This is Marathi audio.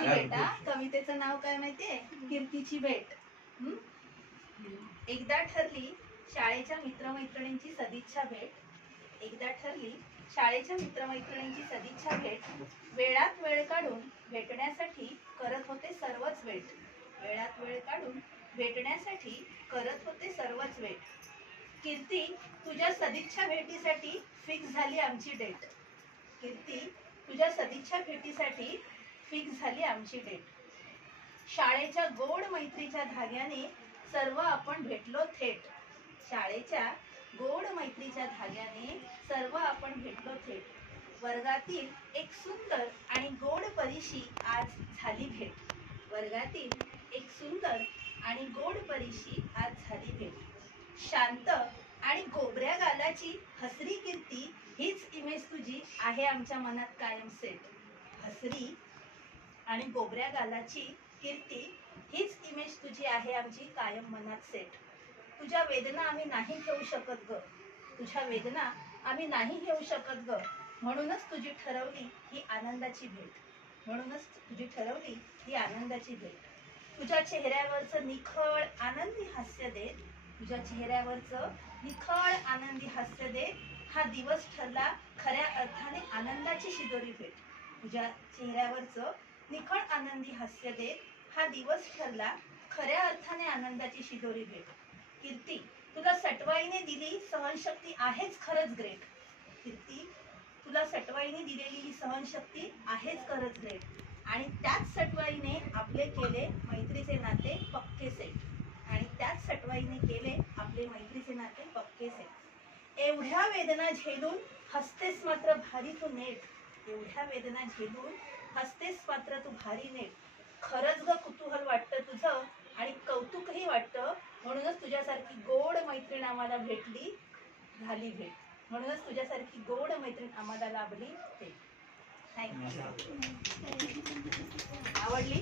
कीर्तीची भेट. कवितेचं नाव काय माहितीये? कीर्तीची भेट. एकदा ठरली शाळेच्या मित्रमैत्रिणींची सदिच्छा भेट. एकदा ठरली शाळेच्या मित्रमैत्रिणींची सदिच्छा भेट. वेळात वेळ काढून भेटण्यासाठी करत होते सर्वच वेट. वेळात वेळ काढून भेटण्यासाठी करत होते सर्वच वेट. कीर्ती, तुझ्या सदिच्छा भेटीसाठी फिक्स झाली आमची डेट. कीर्ती, तुझ्या सदिच्छा भेटीसाठी फिक्स झाली आमची डेट. शाळेच्या गोड मैत्रीच्या धाग्याने सर्व आपण भेटलो थेट. शाळेच्या गोड मैत्रीच्या धाग्याने सर्व आपण भेटलो थेट. वर्गातील एक सुंदर आणि गोड परीशी आज झाली भेट. वर्गातील एक सुंदर आणि गोड परीशी आज झाली भेट. शांत आणि गोबऱ्या गालाची हसरी कीर्ती, हीच इमेज तुझी आहे आमच्या मनात कायम सेट. हसरी आणि गोबऱ्या गालाची कीर्ती, हीच इमेज तुझी आहे आमची कायम मनात सेट. तुझ्या वेदना आम्ही नाही घेऊ शकत ग. तुझ्या वेदना आम्ही नाही घेऊ शकत ग. म्हणूनच तुझी ठरवली ही आनंदाची भेट. म्हणूनच तुझी ठरवली ही आनंदाची भेट. तुझ्या चेहऱ्यावरचं निखळ आनंदी हास्य दे. तुझ्या चेहऱ्यावरचं निखळ आनंदी हास्य दे. हा दिवस ठरला खऱ्या अर्थाने आनंदाची शिदोरी भेट. तुझ्या चेहऱ्यावरचं निखळ आनंदी हास्य दे. हा दिवस ठरला खऱ्या अर्थाने आनंदाची शिदोरी भेट. कीर्ती, तुला सटवाईने दिली सहनशक्ती आहेच खरंच ग्रेट. कीर्ती, तुला सटवाईने दिलेली ही सहनशक्ती आहेच खरंच ग्रेट. आणि त्याच सटवाईने आपले केले मैत्रीचे नाते पक्के सेट. आणि त्याच सटवाईने केले आपले मैत्रीचे नाते पक्के सेट. एवढ्या वेदना झेलून हसतेस मात्र भारी तू नेट. एवढ्या वेदना झेलून हसतेस मात्र तू भारी नेट. खरंच ग कुतूहल वाटतं तुझं आणि कौतुकही वाटतं. म्हणूनच तुझ्यासारखी गोड मैत्रीण आम्हाला भेटली झाली भेट. म्हणूनच तुझ्यासारखी गोड मैत्रीण आम्हाला लाभली भेट. थँक्यू. आवडली?